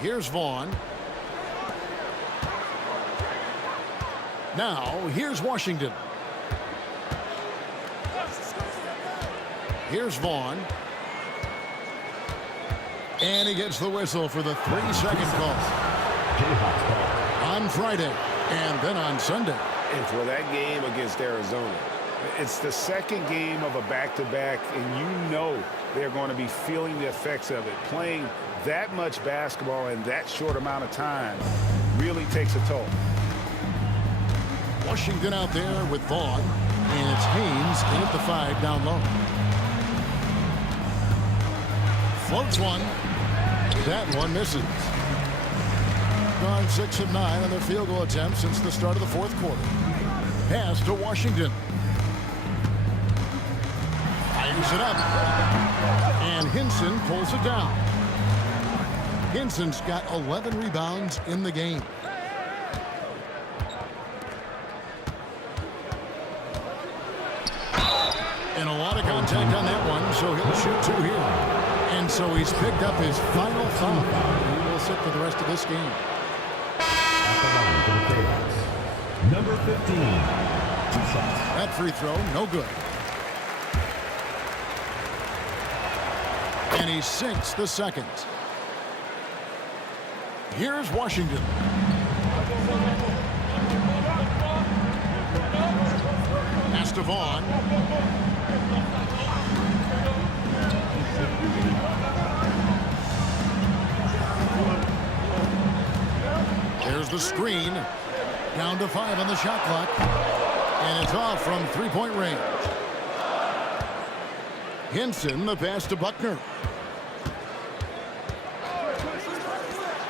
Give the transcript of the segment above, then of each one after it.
Here's Vaughn. Now, here's Washington. Here's Vaughn. And he gets the whistle for the 3-second call. On Friday, and then on Sunday. And for that game against Arizona, it's the second game of a back-to-back, and you know they're going to be feeling the effects of it. Playing that much basketball in that short amount of time really takes a toll. Washington out there with Vaughn, and it's Haynes in at the 5 down low. Floats one. That one misses. Gone 6 of 9 on their field goal attempts since the start of the fourth quarter. Pass to Washington. Fires it up. And Hinson pulls it down. Hinson's got 11 rebounds in the game. And a lot of contact on that one, so he'll shoot 2 here. And so he's picked up his final foul. He will sit for the rest of this game. At the line for the Chaos, number 15, 2 shots. That free throw, no good. And he sinks the second. Here's Washington. Pass to Vaughn. There's the screen. Down to 5 on the shot clock. And it's off from 3-point range. Hinson, the pass to Buckner.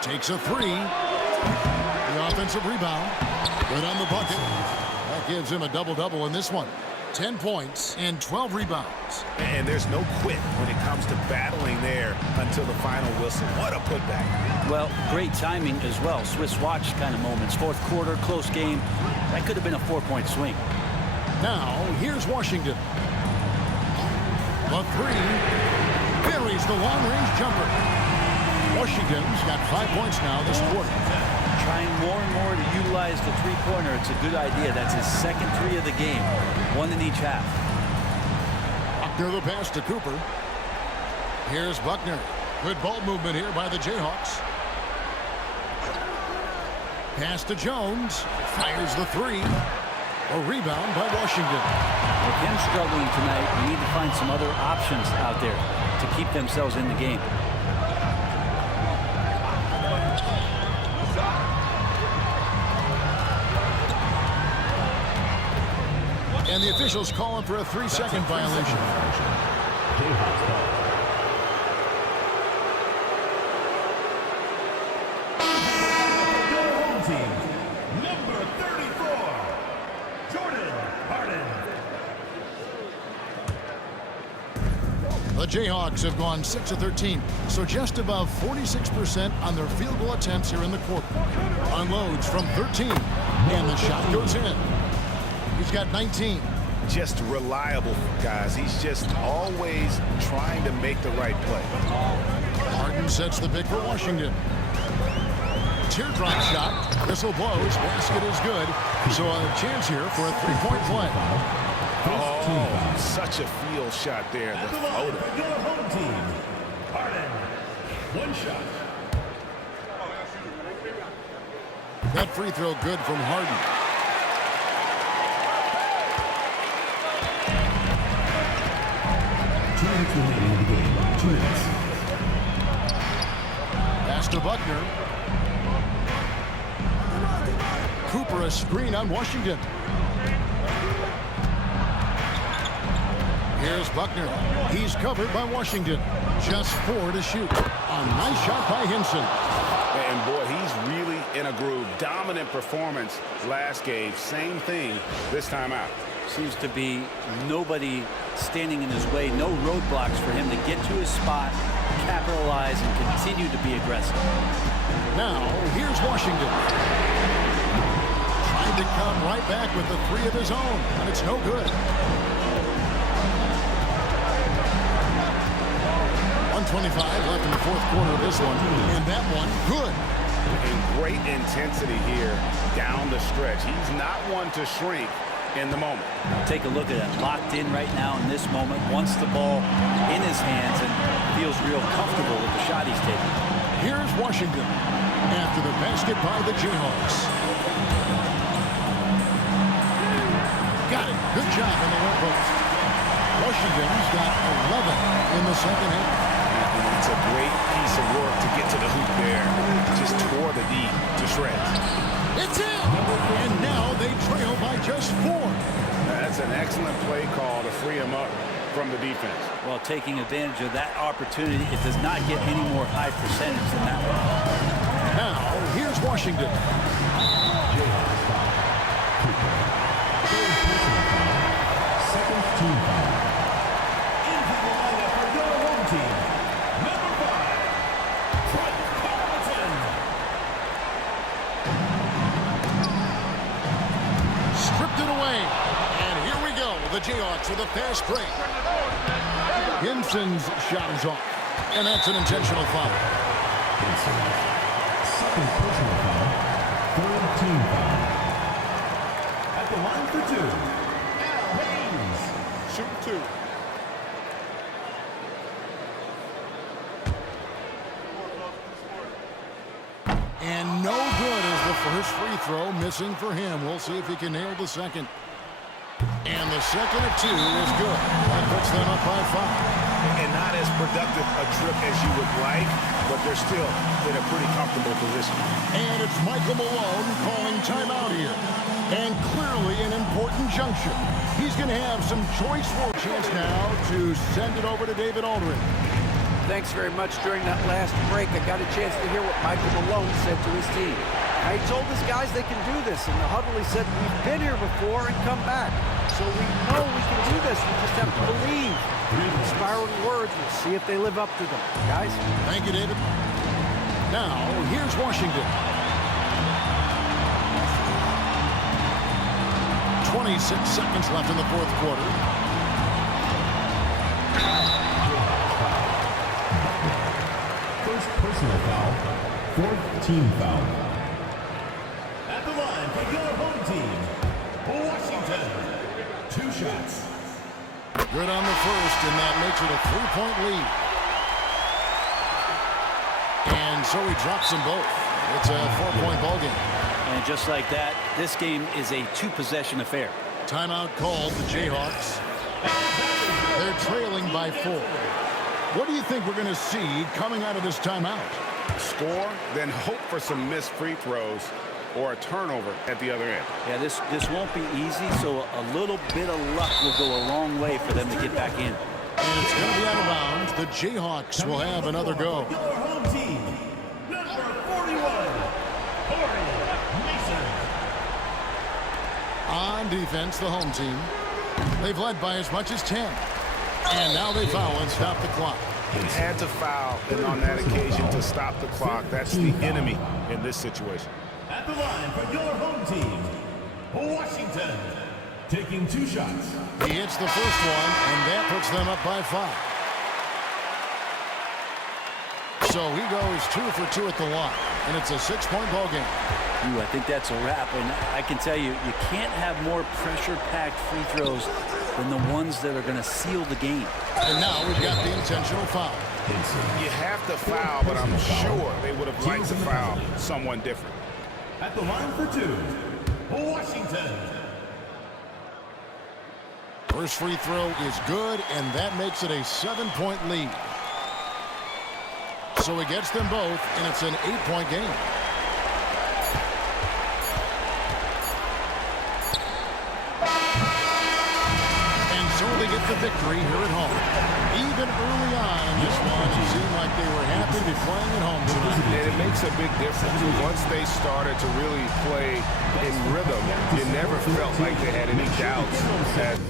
Takes a 3. The offensive rebound. Good on the bucket. That gives him a double-double in this one. 10 points and 12 rebounds. And there's no quit when it comes to battling there until the final whistle. What a putback. Well, great timing as well. Swiss watch kind of moments. Fourth quarter, close game. That could have been a 4-point swing. Now, here's Washington. The 3. Buries the long-range jumper. Washington's got 5 points now this quarter. Trying more and more to utilize the three-pointer. It's a good idea. That's his second 3 of the game. 1 in each half. Buckner the pass to Cooper. Here's Buckner. Good ball movement here by the Jayhawks. Pass to Jones. Fires the 3. A rebound by Washington. With him struggling tonight, we need to find some other options out there to keep themselves in the game. And the officials calling for a 3-second violation. Home team, number 34, Jordan Harden. The Jayhawks have gone 6 of 13, so just above 46% on their field goal attempts here in the quarter. Unloads from 13, and the shot goes in. He's got 19. Just reliable, guys. He's just always trying to make the right play. Harden sets the pick for Washington. Teardrop shot. Whistle blows. Basket is good. So a chance here for a 3-point play. Oh, such a field shot there. The floater. Your home team, Harden. 1 shot. That free throw good from Harden. 2 minutes remaining in the game. 2 minutes. Pass to Buckner. Cooper a screen on Washington. Here's Buckner. He's covered by Washington. Just 4 to shoot. A nice shot by Hinson. And boy, he's really in a groove. Dominant performance last game. Same thing this time out. Seems to be nobody standing in his way. No roadblocks for him to get to his spot, capitalize, and continue to be aggressive. Now, here's Washington. Trying to come right back with the 3 of his own, and it's no good. 1:25 left in the fourth quarter of this one. And that one, good. And great intensity here down the stretch. He's not one to shrink in the moment. Take a look at it. Locked in right now in this moment. Wants the ball in his hands and feels real comfortable with the shot he's taking. Here's Washington after the basket by the Jayhawks. Got it. Good job in the low post. Washington's got 11 in the second half. It's a great piece of work to get to the hoop there. Just tore the D to shreds. It's in! And now they trail by just 4. That's an excellent play call to free him up from the defense. Well, taking advantage of that opportunity, it does not get any more high percentage than that one. Now, here's Washington. Second team foul. Into the lineup for your home team. Number 5, Trent Carlton. Stripped it away. And here we go. The Jayhawks with a fast break. Hinson's shot is off. And that's an intentional foul. Second personal foul. Third team foul. At the line for 2, Al Haynes. Shoot 2. And no good is the first free throw missing for him. We'll see if he can nail the second. And the second of 2 is good. That puts them up by 5. And not as productive a trip as you would like, but they're still in a pretty comfortable position. And it's Michael Malone calling timeout here. And clearly an important juncture. He's going to have some choice for a chance now to send it over to David Aldridge. Thanks very much. During that last break, I got a chance to hear what Michael Malone said to his team. He told his guys they can do this. In the huddle, he said, we've been here before and come back. So we know we can do this. We just have to believe. Inspiring words. We'll see if they live up to them. Guys? Thank you, David. Now, here's Washington. 26 seconds left in the fourth quarter. First personal foul. Fourth team foul. At the line for your home team, Washington. 2 shots. Good on the first, and that makes it a 3-point lead. And so he drops them both. It's a 4-point ball game. And just like that, this game is a 2-possession affair. Timeout called the Jayhawks. They're trailing by 4. What do you think we're going to see coming out of this timeout? Score, then hope for some missed free throws or a turnover at the other end. Yeah, this won't be easy, so a little bit of luck will go a long way for them to get back in. And it's going to be out of bounds. The Jayhawks will have another go. Your home team, number 41, Corey Mason. On defense, the home team. They've led by as much as 10. And now they foul and stop the clock. He had to foul, and on that occasion to stop the clock. That's the enemy in this situation. At the line for your home team, Washington. Taking 2 shots. He hits the first one, and that puts them up by 5. So he goes 2 for 2 at the line, and it's a 6-point ball game. Ooh, I think that's a wrap, and I can tell you, you can't have more pressure-packed free throws than the ones that are going to seal the game. And now we've got the intentional foul. You have to foul, but I'm sure they would have liked to foul someone different. At the line for 2, Washington. First free throw is good, and that makes it a 7-point lead. So he gets them both, and it's an 8-point game. And so they get the victory here at home. Even early on in this one, it seemed like they were happy to be playing at home tonight. And it makes a big difference. Once they started to really play in rhythm, you never felt like they had any doubts that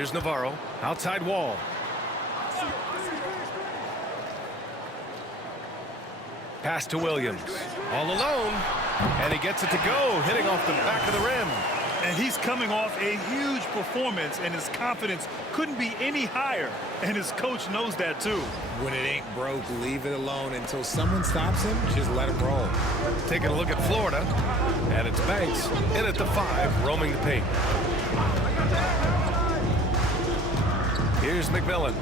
Here's Navarro. Outside wall. Pass to Williams. All alone. And he gets it to go, hitting off the back of the rim. And he's coming off a huge performance, and his confidence couldn't be any higher. And his coach knows that, too. When it ain't broke, leave it alone until someone stops him. Just let him roll. Taking a look at Florida. And it's Banks in at the 5, roaming the paint. Here's McMillan.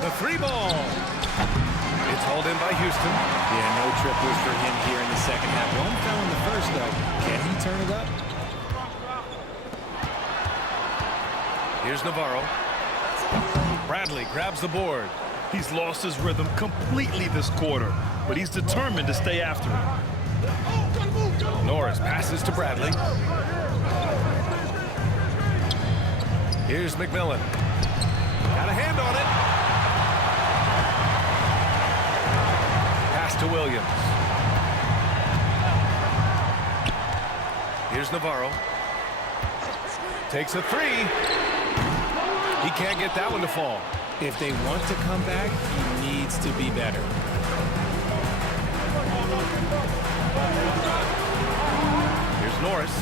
The 3 ball. It's hauled in by Houston. Yeah, no triples for him here in the second half. One fell in the first, though. Can he turn it up? Here's Navarro. Bradley grabs the board. He's lost his rhythm completely this quarter, but he's determined to stay after it. Norris passes to Bradley. Here's McMillan. Got a hand on it. Pass to Williams. Here's Navarro. Takes a 3. He can't get that one to fall. If they want to come back, he needs to be better. Here's Norris.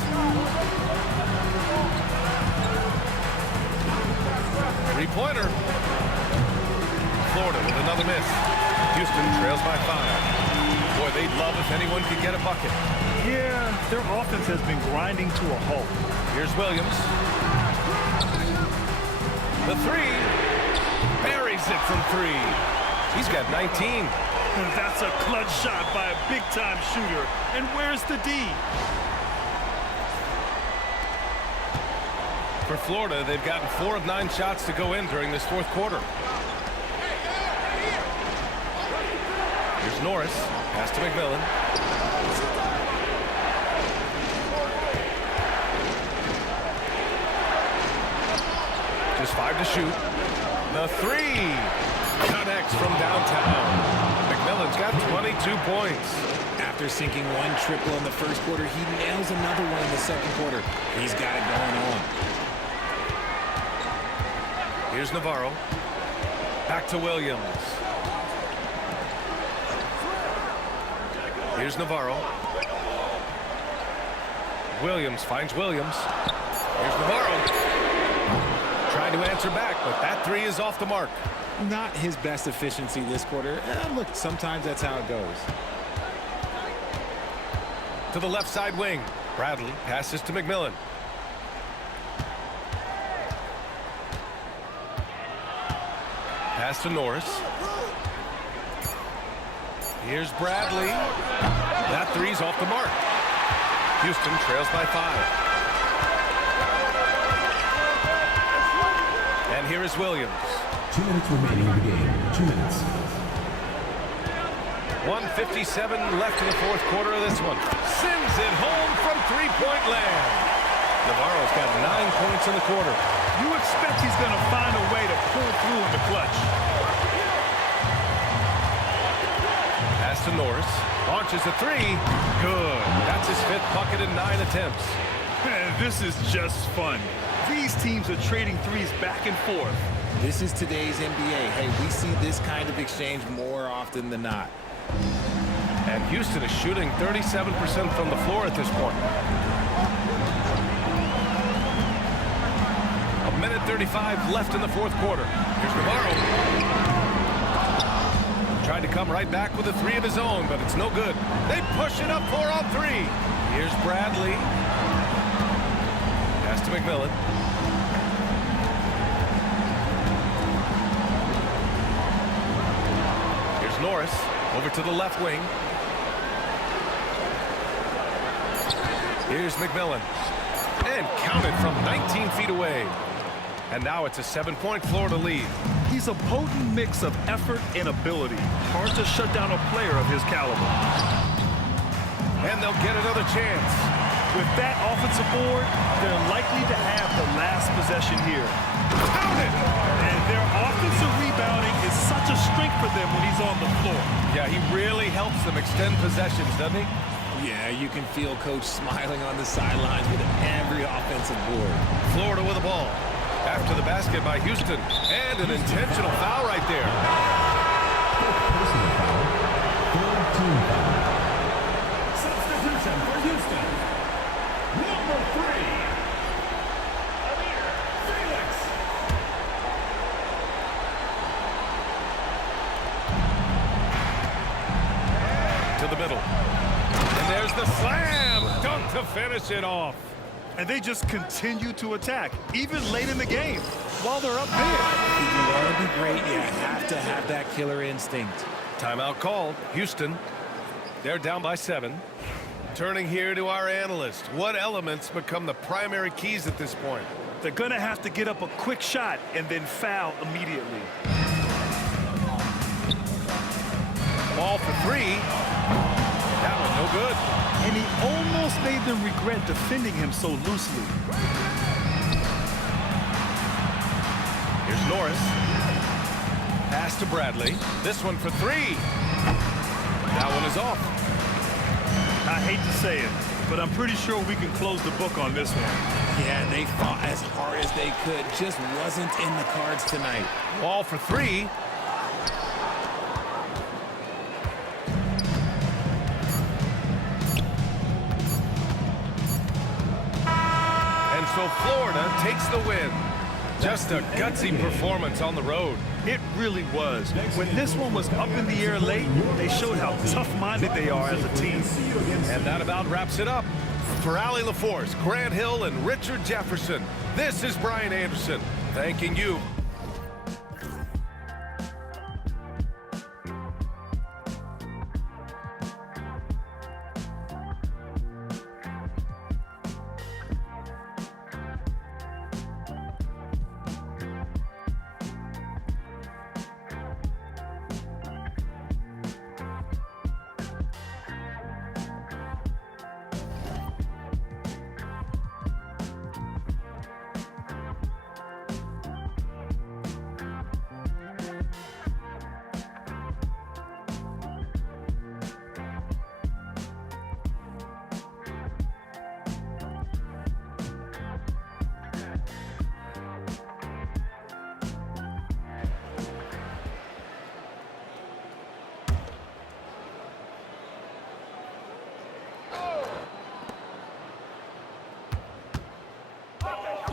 Three-pointer. Florida with another miss. Houston trails by 5. Boy, they'd love if anyone could get a bucket. Yeah, their offense has been grinding to a halt. Here's Williams. The 3. Buries it from 3. He's got 19. And that's a clutch shot by a big-time shooter. And where's the D? For Florida, they've gotten 4 of 9 shots to go in during this 4th quarter. Here's Norris. Pass to McMillan. Just 5 to shoot. The 3 connects from downtown. McMillan's got 22 points. After sinking 1 triple in the first quarter, he nails another one in the second quarter. He's got it going on. Here's Navarro. Back to Williams. Here's Navarro. Williams finds Williams. Here's Navarro. Trying to answer back, but that 3 is off the mark. Not his best efficiency this quarter. Look, sometimes that's how it goes. To the left side wing. Bradley passes to McMillan. Pass to Norris. Here's Bradley. That 3's off the mark. Houston trails by 5. And here is Williams. 2 minutes remaining in the game. 2 minutes. 1:57 left in the 4th quarter of this one. Sends it home from 3-point land. Navarro's got 9 points in the quarter. You expect he's going to find a way to pull through in the clutch. Pass to Norris. Launches a 3. Good. That's his 5th bucket in 9 attempts. Man, this is just fun. These teams are trading threes back and forth. This is today's NBA. Hey, we see this kind of exchange more often than not. And Houston is shooting 37% from the floor at this point. 1:35 left in the 4th quarter. Here's Navarro. Tried to come right back with a 3 of his own, but it's no good. They push it up 4 on 3. Here's Bradley. Pass to McMillan. Here's Norris. Over to the left wing. Here's McMillan. And counted from 19 feet away. And now it's a 7-point Florida lead. He's a potent mix of effort and ability. Hard to shut down a player of his caliber. And they'll get another chance. With that offensive board, they're likely to have the last possession here. Counted! And their offensive rebounding is such a strength for them when he's on the floor. Yeah, he really helps them extend possessions, doesn't he? Yeah, you can feel Coach smiling on the sidelines with every offensive board. Florida with the ball. After the basket by Houston. And an intentional foul right there. Personal foul. Third team foul. Substitution for Houston. Number 3. Felix. To the middle. And there's the slam. Dunk to finish it off. And they just continue to attack, even late in the game, while they're up big. If you want to be great, you have to have that killer instinct. Timeout called. Houston. They're down by 7. Turning here to our analyst. What elements become the primary keys at this point? They're going to have to get up a quick shot and then foul immediately. Ball for 3. That one no good. And he almost made them regret defending him so loosely. Here's Norris. Pass to Bradley. This one for 3. That one is off. I hate to say it, but I'm pretty sure we can close the book on this one. Yeah, they fought as hard as they could. Just wasn't in the cards tonight. Ball for 3. So Florida takes the win. Just a gutsy performance on the road. It really was. When this one was up in the air late, they showed how tough-minded they are as a team. And that about wraps it up. For Allie LaForce, Grant Hill, and Richard Jefferson, this is Brian Anderson, thanking you.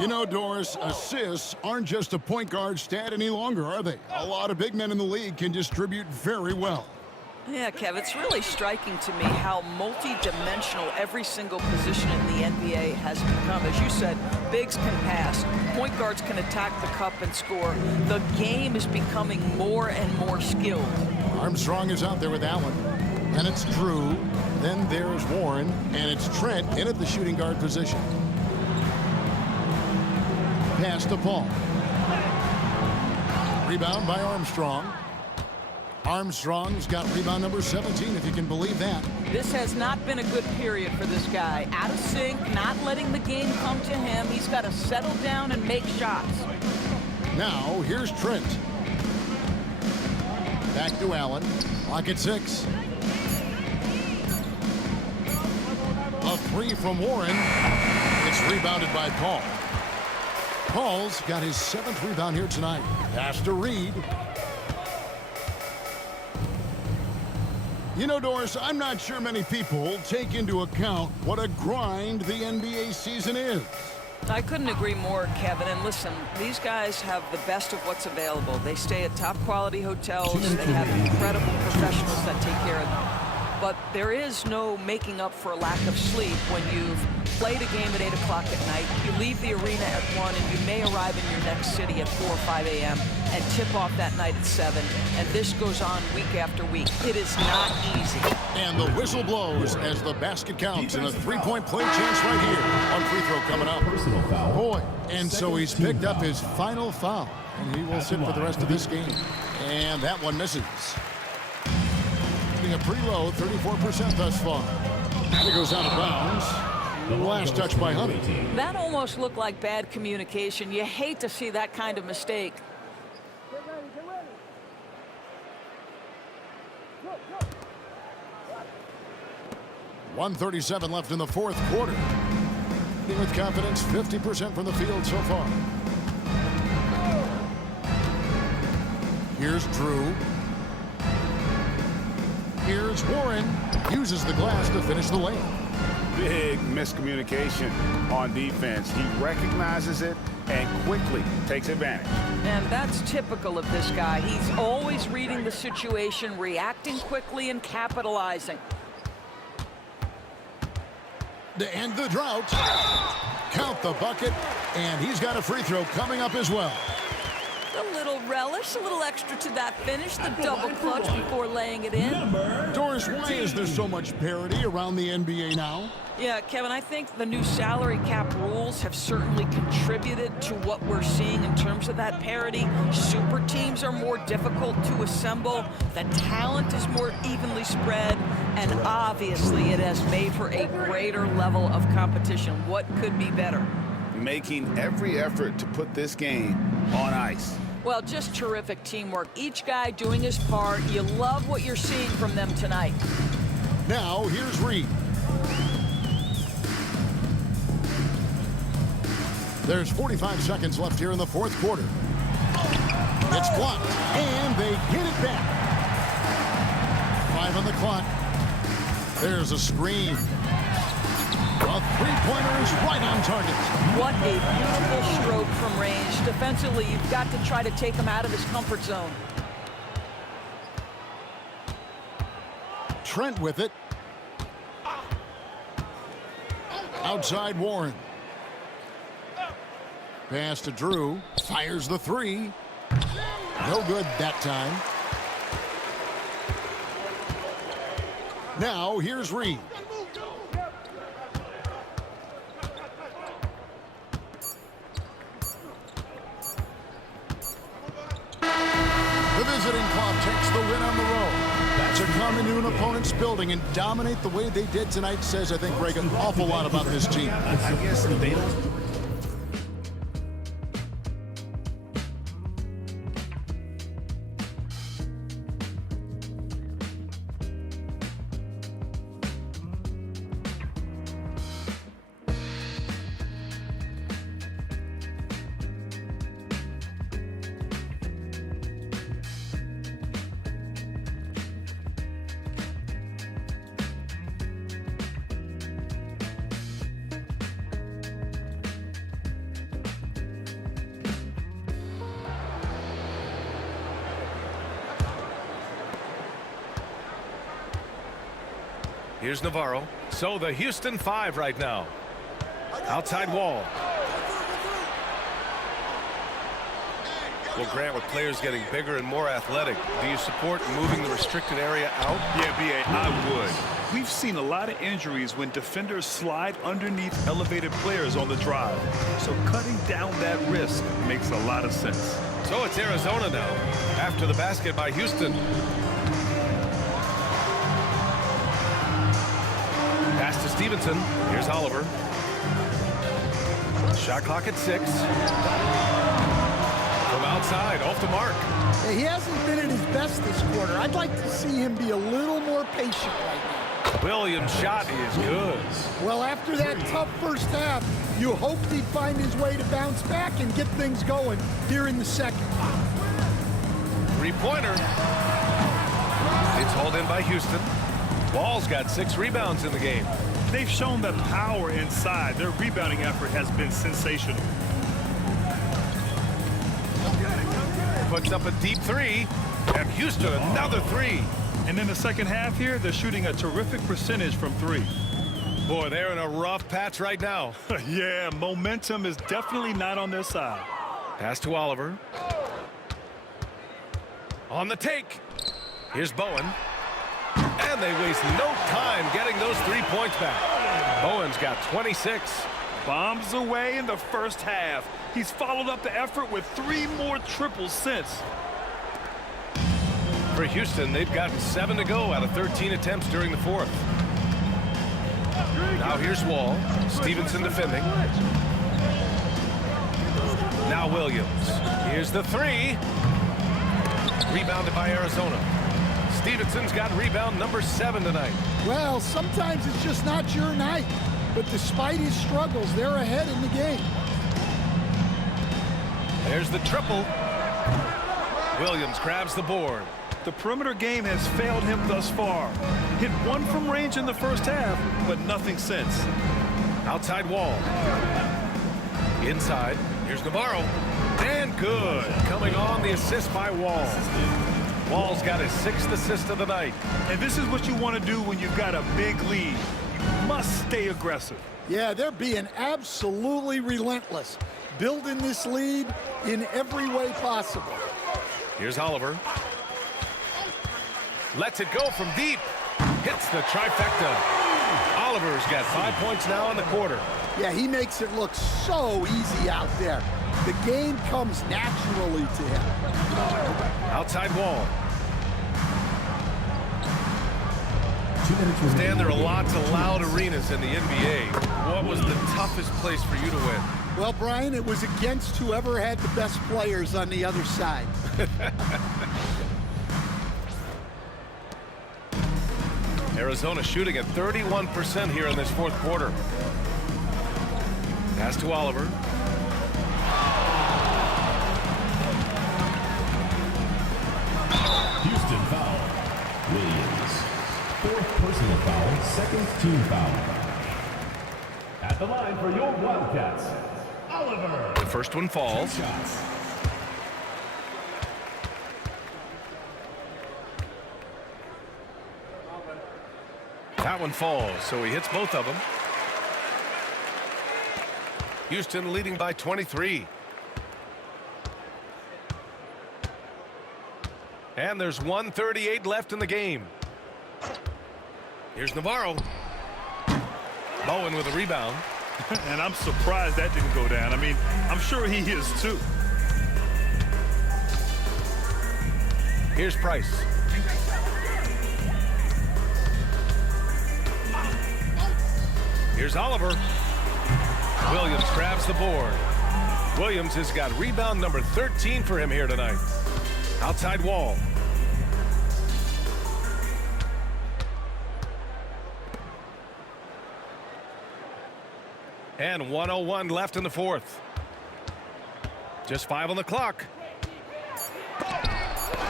You know, Doris, assists aren't just a point guard stat any longer, are they? A lot of big men in the league can distribute very well. Yeah, Kev, it's really striking to me how multi-dimensional every single position in the NBA has become. As you said, bigs can pass, point guards can attack the cup and score. The game is becoming more and more skilled. Armstrong is out there with Allen. And it's Drew. Then there's Warren. And it's Trent in at the shooting guard position. Pass to Paul. Rebound by Armstrong. Armstrong's got rebound number 17, if you can believe that. This has not been a good period for this guy. Out of sync, not letting the game come to him. He's got to settle down and make shots. Now, here's Trent. Back to Allen. Clock at 6. A 3 from Warren. It's rebounded by Paul. Paul's got his 7th rebound here tonight. Pass to Reed. You know, Doris, I'm not sure many people take into account what a grind the NBA season is. I couldn't agree more, Kevin. And listen, these guys have the best of what's available. They stay at top quality hotels. They have incredible professionals that take care of them. But there is no making up for a lack of sleep when you've played a game at 8 o'clock at night, you leave the arena at 1, and you may arrive in your next city at 4 or 5 a.m. and tip off that night at 7. And this goes on week after week. It is not easy. And the whistle blows as the basket counts, and a three-point play chance right here. One free throw coming up. Personal foul. Boy, and so he's picked up his final foul, and he will sit for the rest of this game. And that one misses. A pretty low 34% thus far. It goes out of bounds. Last touch by Honey. That almost looked like bad communication. You hate to see that kind of mistake. 1:37 left in the fourth quarter. With confidence, 50% from the field so far. Here's Drew. Here's Warren. Uses the glass to finish the lane. Big miscommunication on defense. He recognizes it and quickly takes advantage. And that's typical of this guy. He's always reading the situation, reacting quickly, and capitalizing. To end the drought. Count the bucket, and he's got a free throw coming up as well. A little relish, a little extra to that finish, the double clutch before laying it in. Doris, why is there so much parity around the NBA now? Yeah, Kevin, I think the new salary cap rules have certainly contributed to what we're seeing in terms of that parity. Super teams are more difficult to assemble. The talent is more evenly spread. And obviously, it has made for a greater level of competition. What could be better? Making every effort to put this game on ice. Well, just terrific teamwork. Each guy doing his part. You love what you're seeing from them tonight. Now, here's Reed. There's 45 seconds left here in the fourth quarter. It's blocked, and they get it back. 5 on the clock. There's a screen. A three-pointer is right on target. What a beautiful stroke from range. Defensively, you've got to try to take him out of his comfort zone. Trent with it. Outside Warren. Pass to Drew. Fires the three. No good that time. Now, here's Reed. The visiting club takes the win on the road. To come into an opponent's building and dominate the way they did tonight says, I think, Greg, an awful lot about this team. I guess they don't. Here's Navarro. So the Houston 5 right now. Outside Wall. Well, Grant, with players getting bigger and more athletic, do you support moving the restricted area out? Yeah, B.A., I would. We've seen a lot of injuries when defenders slide underneath elevated players on the drive. So cutting down that risk makes a lot of sense. So it's Arizona now, after the basket by Houston. Pass to Stevenson. Here's Oliver. Shot clock at 6. From outside, off the mark. He hasn't been at his best this quarter. I'd like to see him be a little more patient right now. Williams' shot is good. Well, after that tough first half, you hoped he'd find his way to bounce back and get things going here in the second. Three-pointer. It's hauled in by Houston. Ball's got 6 rebounds in the game. They've shown the power inside. Their rebounding effort has been sensational. Puts up a deep 3, and Houston another 3. And in the second half here, they're shooting a terrific percentage from 3. Boy, they're in a rough patch right now. Yeah, momentum is definitely not on their side. Pass to Oliver. On the take. Here's Bowen. And they waste no time getting those 3 points back. Bowen's got 26. Bombs away in the first half. He's followed up the effort with 3 more triples since. For Houston, they've gotten 7 to go out of 13 attempts during the fourth. Now here's Wall. Stevenson defending. Now Williams. Here's the 3. Rebounded by Arizona. Stevenson's got rebound number 7 tonight. Well, sometimes it's just not your night. But despite his struggles, they're ahead in the game. There's the triple. Williams grabs the board. The perimeter game has failed him thus far. Hit one from range in the first half, but nothing since. Outside Wall. Inside. Here's Navarro. And good. Coming on the assist by Wall. Wall's got his 6th assist of the night. And this is what you want to do when you've got a big lead. You must stay aggressive. Yeah, they're being absolutely relentless, building this lead in every way possible. Here's Oliver. Lets it go from deep. Hits the trifecta. Oliver's got 5 points now in the quarter. Yeah, he makes it look so easy out there. The game comes naturally to him. Outside Wall. Stan, there are lots of loud arenas in the NBA. What was the toughest place for you to win? Well, Brian, it was against whoever had the best players on the other side. Arizona shooting at 31% here in this 4th quarter. Pass to Oliver. Houston foul. Williams. 4th personal foul, 2nd team foul. At the line for your Wildcats, Oliver. The first one falls. 2 shots. That one falls, so he hits both of them. Houston leading by 23. And there's 1:38 left in the game. Here's Navarro. Bowen with a rebound. And I'm surprised that didn't go down. I mean, I'm sure he is too. Here's Price. Here's Oliver. Williams grabs the board. Williams has got rebound number 13 for him here tonight. Outside Wall. And 1:01 left in the 4th. Just 5 on the clock.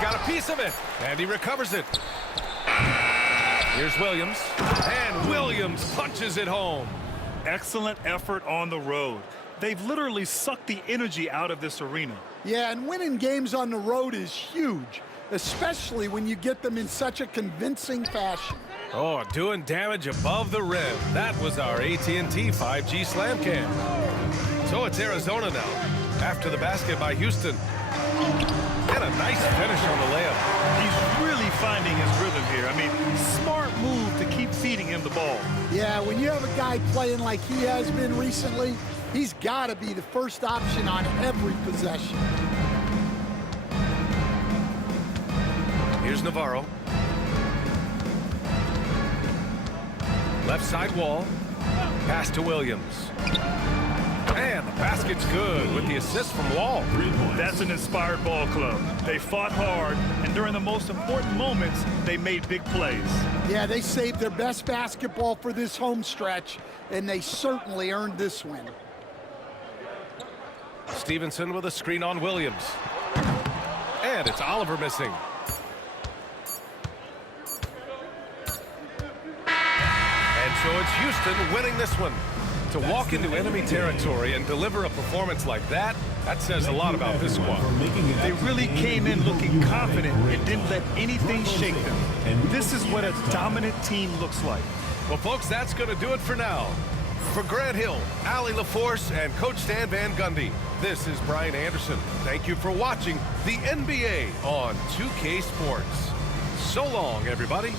Got a piece of it, and he recovers it. Here's Williams, and Williams punches it home. Excellent effort on the road. They've literally sucked the energy out of this arena. Yeah, and winning games on the road is huge, especially when you get them in such a convincing fashion. Oh, doing damage above the rim. That was our AT&T 5G Slam Cam. So it's Arizona now, after the basket by Houston. And a nice finish on the layup. He's really finding his rhythm here. I mean, smart move to keep feeding him the ball. Yeah, when you have a guy playing like he has been recently, he's got to be the first option on every possession. Here's Navarro. Left side Wall. Pass to Williams. And the basket's good with the assist from Wall. That's an inspired ball club. They fought hard, and during the most important moments, they made big plays. Yeah, they saved their best basketball for this home stretch, and they certainly earned this win. Stevenson with a screen on Williams. And it's Oliver missing. And so it's Houston winning this one. To walk into enemy territory and deliver a performance like that, that says a lot about this squad. They really came in looking confident and didn't let anything shake them. And this is what a dominant team looks like. Well, folks, that's going to do it for now. For Grant Hill, Allie LaForce, and Coach Stan Van Gundy, this is Brian Anderson. Thank you for watching the NBA on 2K Sports. So long, everybody.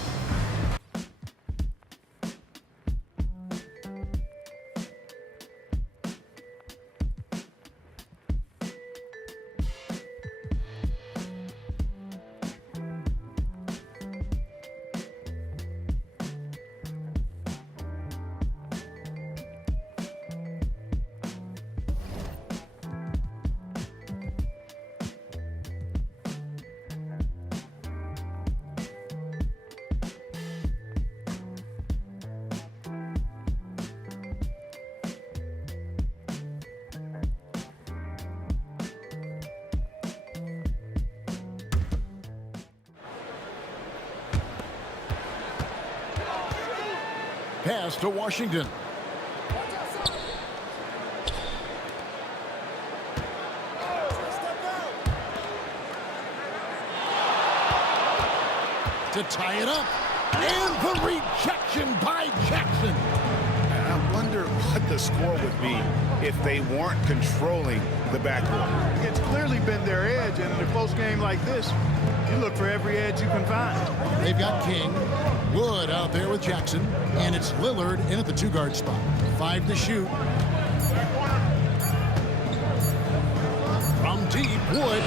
Pass to Washington. To tie it up. And the rejection by Jackson. I wonder what the score would be if they weren't controlling the backboard. It's clearly been their edge, and in a close game like this, you look for every edge you can find. They've got King, Wood out there with Jackson, and it's Lillard in at the 2-guard spot. 5 to shoot. From deep, Wood.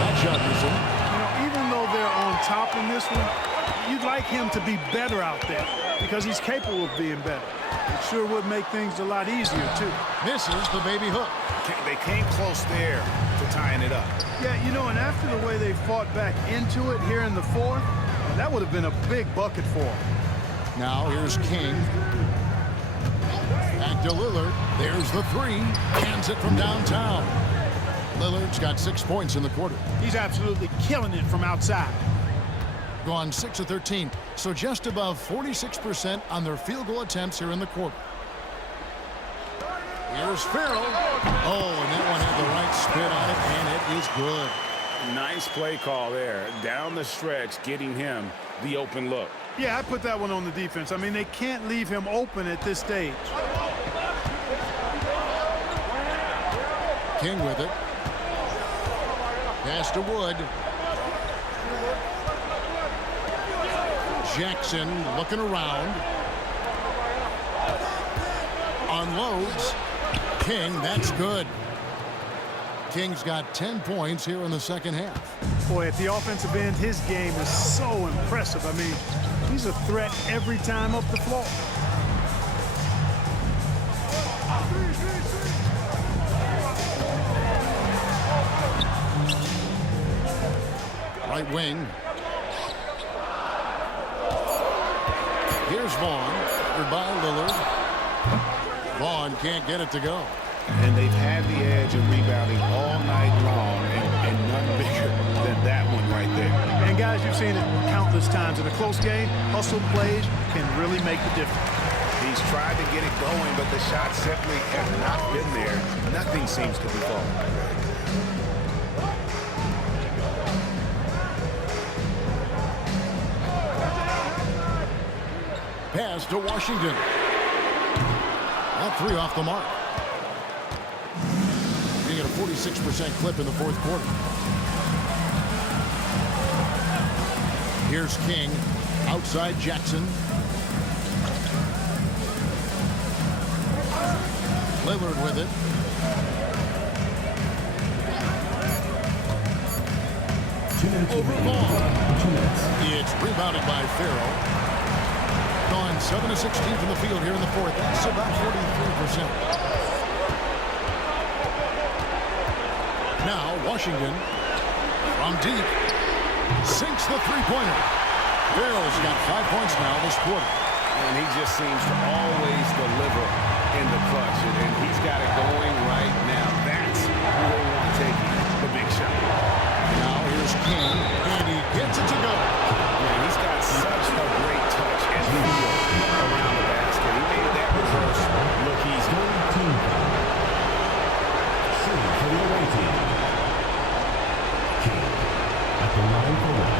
That shot is in. You know, even though they're on top in this one, you'd like him to be better out there because he's capable of being better. It sure would make things a lot easier, too. Misses the baby hook. They came close there to tying it up. Yeah, you know, and after the way they fought back into it here in the fourth, that would have been a big bucket for him. Now here's King. Back to Lillard. There's the 3. Hands it from downtown. Lillard's got 6 points in the quarter. He's absolutely killing it from outside. Gone 6 of 13, so just above 46% on their field goal attempts here in the quarter. Here's Farrell. Oh, and that one had the right spin on it, and it is good. Nice play call there. Down the stretch, getting him the open look. Yeah, I put that one on the defense. I mean, they can't leave him open at this stage. King with it. Pass to Wood. Jackson looking around. Unloads. King, that's good. King's got 10 points here in the second half. Boy, at the offensive end, his game is so impressive. I mean, he's a threat every time up the floor. Right wing. Here's Vaughn. Covered by Lillard. Vaughn can't get it to go. And they've had the edge of rebounding all night long, and none bigger than that one right there. And guys, you've seen it countless times. In a close game, hustle plays can really make the difference. He's tried to get it going, but the shots simply have not been there. Nothing seems to be falling. Pass to Washington. That 3 off the mark. Being at a 46% clip in the fourth quarter. Here's King. Outside Jackson. Lillard with it. Over Vaughn. It's rebounded by Farrell. Gone 7 of 16 from the field here in the fourth. That's about 43%. Now Washington from deep sinks the 3-pointer. Farrell's got 5 points now this quarter. And he just seems to always deliver in the clutch, and he's got it going right now. That's who they want taking the big shot. Now here's King, and he gets it to go. Man, he's got such a great touch and feel around the basket. He made that reverse look easy. Shooting for the away team. King at the line for one.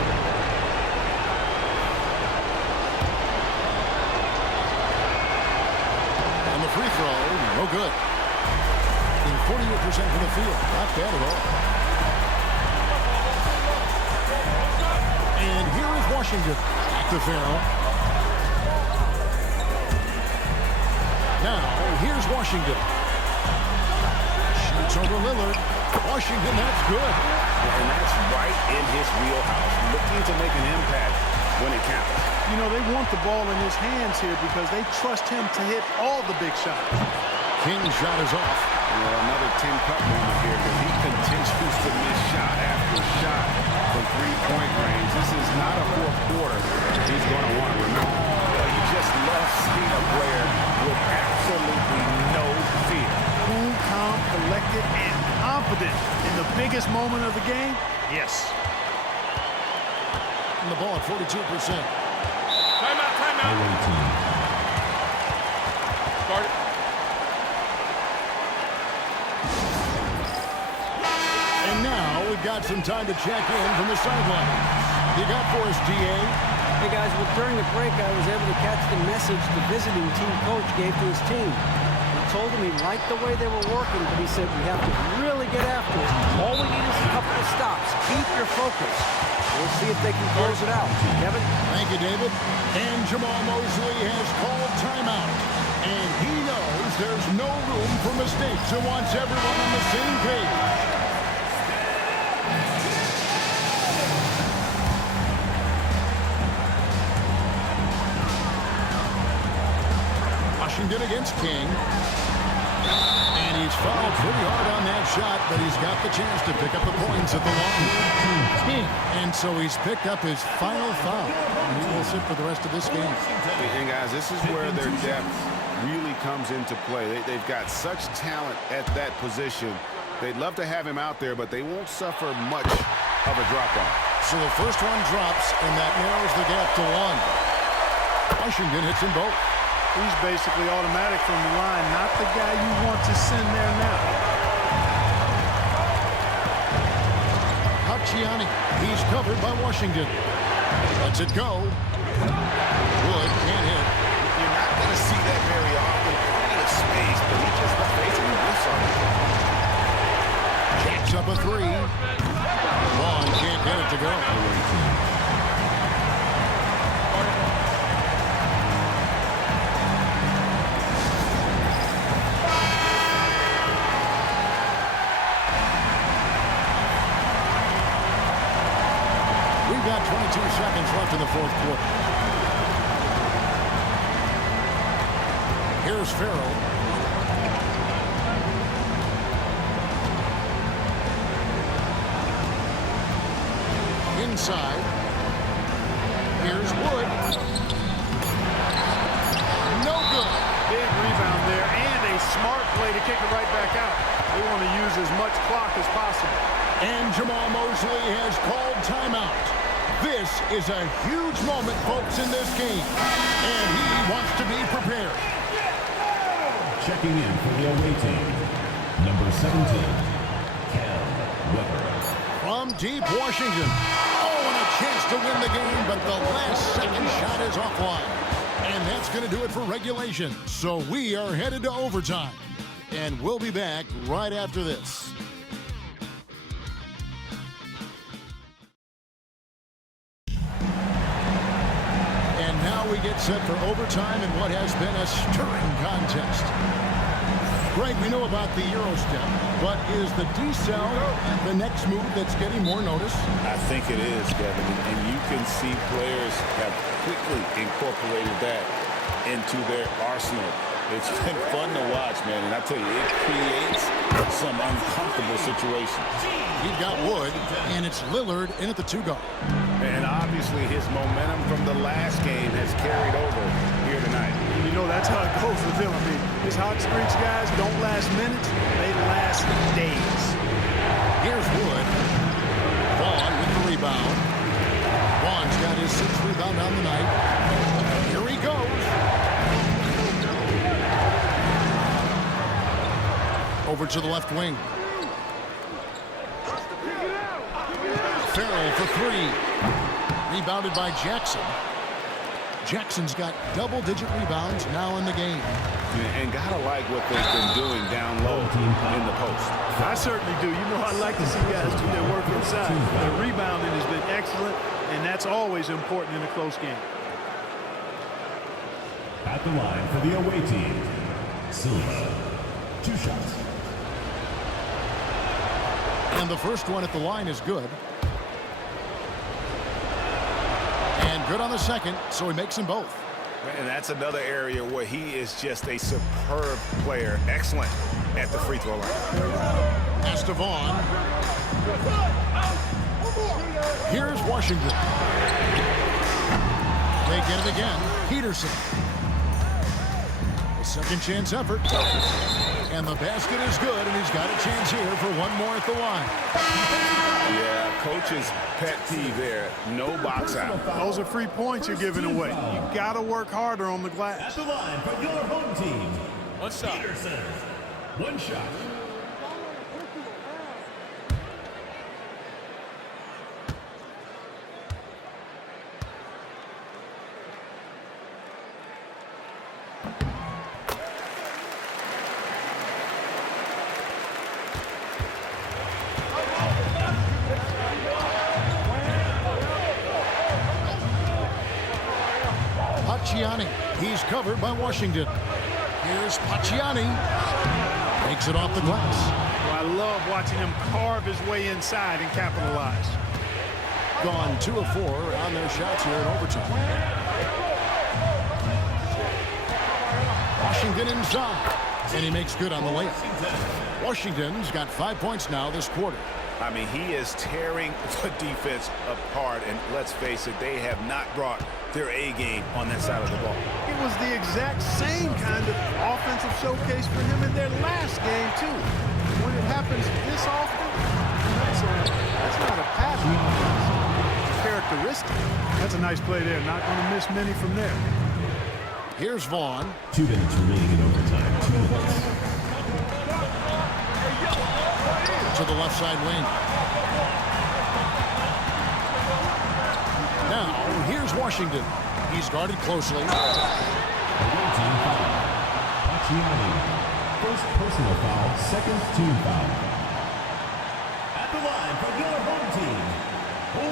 And the free throw, no good. In 48% from the field, not bad at all. And here is Washington. Back to Farrell. Now, here's Washington. Shoots over Lillard. Washington, that's good. And that's right in his wheelhouse. Looking to make an impact when it counts. You know, they want the ball in his hands here because they trust him to hit all the big shots. King's shot is off. Well, another 10-cup moment here, but he continues to miss shot after shot from three-point range. This is not a fourth quarter he's going to want to remember. You just love seeing a player with absolutely no fear. Cool, calm, collected, and confident in the biggest moment of the game. Yes. And the ball at 42%. Away team. And now we've got some time to check in from the sideline. You got for us, DA? Hey guys, well, during the break I was able to catch the message the visiting team coach gave to his team. He told him he liked the way they were working, but he said we have to really get after it. All we need is a couple of stops. Keep your focus. We'll see if they can close it out. Kevin? Thank you, David. And Jamal Mosley has called timeout. And he knows there's no room for mistakes and wants everyone on the same page. Washington against King. And he's fouled pretty hard on that shot, but he's got the chance to pick up the points at the line. And so he's picked up his final foul. And he will sit for the rest of this game. And guys, this is where their depth really comes into play. They've got such talent at that position. They'd love to have him out there, but they won't suffer much of a drop-off. So the first one drops, and that narrows the gap to 1. Washington hits them both. He's basically automatic from the line, not the guy you want to send there now. Hacciani, he's covered by Washington. Lets it go. Wood can't hit. You're not going to see that very often. Plenty of space, but he just basically whiffs on it. Jacks up a 3. Vaughn can't get it to go. We've got 22 seconds left in the fourth quarter. Here's Farrell. Inside. Here's Wood. No good. Big rebound there and a smart play to kick it right back out. They want to use as much clock as possible. And Jamal Mosley has called timeout. This is a huge moment, folks, in this game. And he wants to be prepared. Checking in for the away team, number 17, Cam Weber. From deep Washington. Oh, and a chance to win the game, but the last second shot is offline. And that's going to do it for regulation. So we are headed to overtime. And we'll be back right after this. And now we get set for overtime in what has been a stirring contest. Greg, we know about the Euro step, but is the decel the next move that's getting more notice? I think it is, Kevin, and you can see players have quickly incorporated that into their arsenal. It's been fun to watch, man, and I tell you, it creates some uncomfortable situations. You've got Wood, and it's Lillard in at the 2-guard. And obviously his momentum from the last game has carried over here tonight. You know, that's how it goes with him. I mean, his hot streaks, guys, don't last minutes. They last days. Here's Wood. Vaughn with the rebound. Vaughn's got his 6th rebound on the night. Here he goes. Over to the left wing. Farrell for 3. Rebounded by Jackson. Jackson's got double-digit rebounds now in the game. And gotta like what they've been doing down low in the post. I certainly do. You know, I like to see guys do their work inside. The rebounding has been excellent, and that's always important in a close game. At the line for the away team, Silva. 2 shots. And the first one at the line is good. And good on the second, so he makes them both. And that's another area where he is just a superb player. Excellent at the free throw line. Pass to Vaughn. Here's Washington. They get it again. Peterson. A second chance effort. And the basket is good, and he's got a chance here for one more at the line. Yeah, coach's pet peeve there. No box out. Those are free points you're giving away. You got to work harder on the glass. At the line for your home team, One shot. Peterson. One shot. Pacciani. He's covered by Washington. Here's Pacciani. Takes it off the glass. Well, I love watching him carve his way inside and capitalize. Gone 2 of 4 on their shots here in overtime. Washington inside. And he makes good on the layup. Washington's got 5 points now this quarter. I mean, he is tearing the defense apart, and let's face it, they have not brought their A game on that side of the ball. It was the exact same kind of offensive showcase for him in their last game, too. When it happens this often, that's not a pattern. It's characteristic. That's a nice play there. Not going to miss many from there. Here's Vaughn. 2 minutes remaining in overtime. 2 minutes. To the left side wing. Now, here's Washington. He's guarded closely. Away team foul. Pacciani. First personal foul, second team foul. At the line for your home team,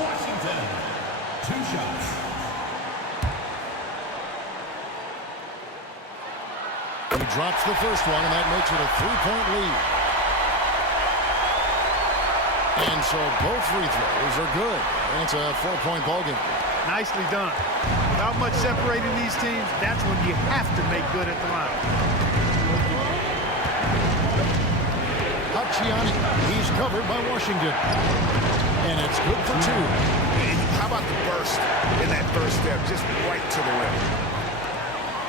Washington. 2 shots. He drops the first one, and that makes it a 3-point lead. And so both free throws are good. And it's a 4-point ballgame. Nicely done. Without much separating these teams, that's when you have to make good at the line. Pacciani, he's covered by Washington. And it's good for 2. How about the burst in that first step, just right to the rim?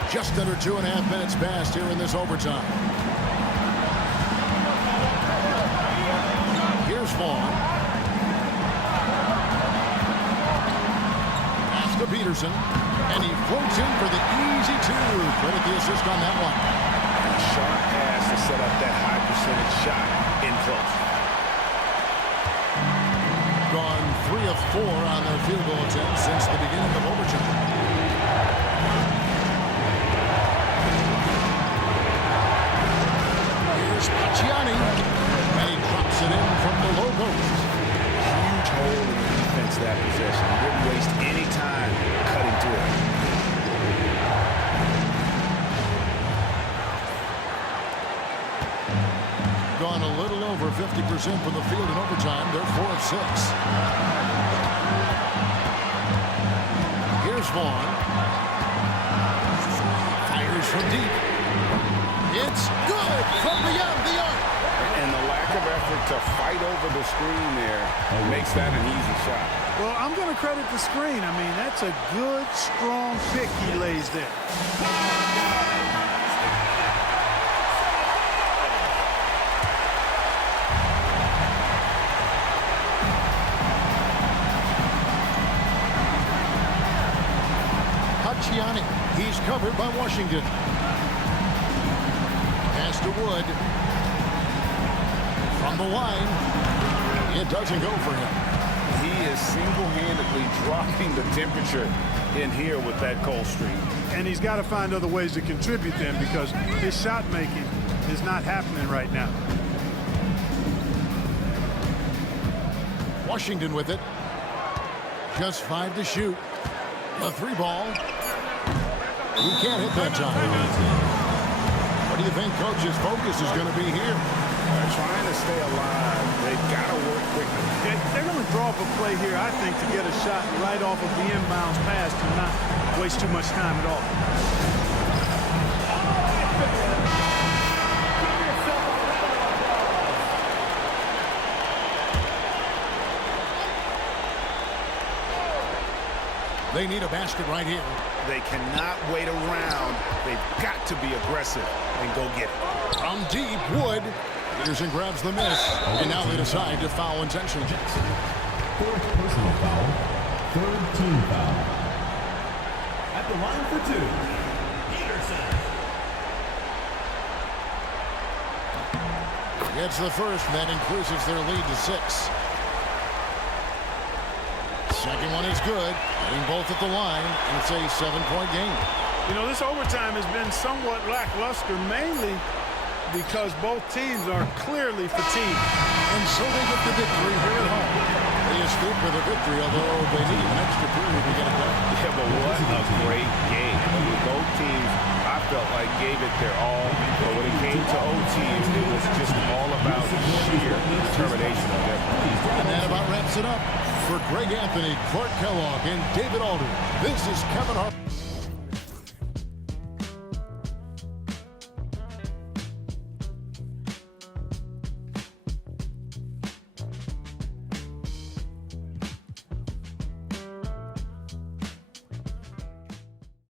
Just under 2.5 minutes passed here in this overtime. Here's Vaughn. Pass to Peterson. And he floats in for the easy 2. Credit the assist on that one. A sharp pass to set up that high percentage shot in close. Gone 3 of 4 on their field goal attempts since the beginning of overtime. Here's Pacciani. And he drops it in from the low post. Huge hole in the defense that possession. He didn't waste any time cutting to it. Gone a little over 50% from the field in overtime. They're 4 of 6. Here's Vaughn. Fires from deep. It's good from beyond the arc. And the lack of effort to fight over the screen there makes that an easy shot. Well, I'm going to credit the screen. I mean, that's a good, strong pick he lays there. Pacciani, he's covered by Washington. Pass to Wood. From the line, it doesn't go for him. He is single-handedly dropping the temperature in here with that cold streak. And he's got to find other ways to contribute then, because his shot making is not happening right now. Washington with it. Just 5 to shoot. The 3 ball. He can't hit that time. What do you think coach's focus is going to be here? They're trying to stay alive. They've got to work quickly. They're going to draw up a play here, I think, to get a shot right off of the inbounds pass to not waste too much time at all. They need a basket right here. They cannot wait around. They've got to be aggressive and go get it. From deep, Wood. Peterson grabs the miss. And now they decide to foul intentionally. 4th personal foul. 3rd team foul. At the line for 2, Peterson. Gets the first, and that increases their lead to 6. Second one is good. Getting both at the line, and it's a 7-point game. You know, this overtime has been somewhat lackluster, mainly because both teams are clearly fatigued. And so they get the victory here at home. They escape with a victory, although they need an extra period to get it done. Yeah, but what a great game. I mean, both teams, I felt like, gave it their all. But when it came to OT, it was just all about sheer determination of effort. And that about wraps it up. For Greg Anthony, Clark Kellogg, and David Alden, this is Kevin Harlan.